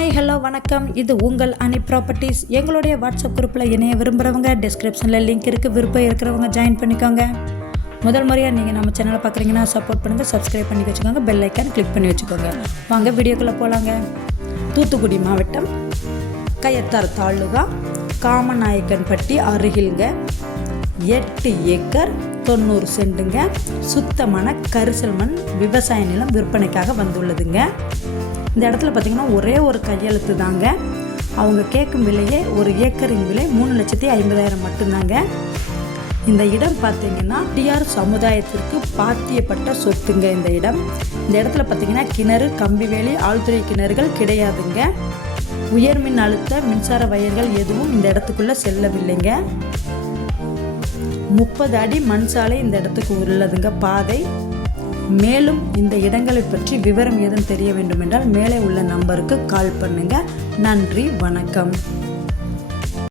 Hello வணக்கம். இது உங்கள் அனி ப்ராப்பர்ட்டிஸ் எங்களுடைய வாட்ஸ்அப் குரூப்பில் இணைய விரும்புகிறவங்க டிஸ்கிரிப்ஷனில் லிங்க் இருக்குது விருப்பம் இருக்கிறவங்க ஜாயின் பண்ணிக்கோங்க. முதல் முறையாக நீங்கள் நம்ம சேனலை பார்க்குறீங்கன்னா சப்போர்ட் பண்ணுங்கள் சப்ஸ்கிரைப் பண்ணி வச்சுக்கோங்க பெல் ஐக்கான் கிளிக் பண்ணி வச்சுக்கோங்க. வாங்க வீடியோக்குள்ளே போகலாங்க தூத்துக்குடி மாவட்டம் கயத்தார் தாலுகா காமநாயக்கன்பட்டி அருகில்ங்க. எட்டு ஏக்கர் தொண்ணூறு சென்ட்டுங்க சுத்தமான கரிசல் மண் விவசாய நிலம் விற்பனைக்காக வந்துள்ளதுங்க. இந்த இடத்துல பார்த்தீங்கன்னா ஒரே ஒரு கையெழுத்து தாங்க. அவங்க கேட்கும் விலையே ஒரு ஏக்கரின் விலை மூணு லட்சத்தி ஐம்பதாயிரம் மட்டும்தாங்க. இந்த இடம் பார்த்தீங்கன்னா டிஆர் சமுதாயத்திற்கு பாத்தியப்பட்ட சொத்துங்க இந்த இடம். இந்த இடத்துல பார்த்தீங்கன்னா கிணறு கம்பிவேலி ஆழ்துறை கிணறுகள் கிடையாதுங்க. உயர்மின் அழுத்த மின்சார வயர்கள் எதுவும் இந்த இடத்துக்குள்ளே செல்லவில்லைங்க. முப்பது அடி மண் சாலை இந்த இடத்துக்கு உள்ளதுங்க. பாதை. மேலும் இந்த இடங்களை பற்றி விவரம் ஏதும் தெரிய வேண்டும் என்றால் மேலே உள்ள நம்பருக்கு கால் பண்ணுங்க. நன்றி வணக்கம்.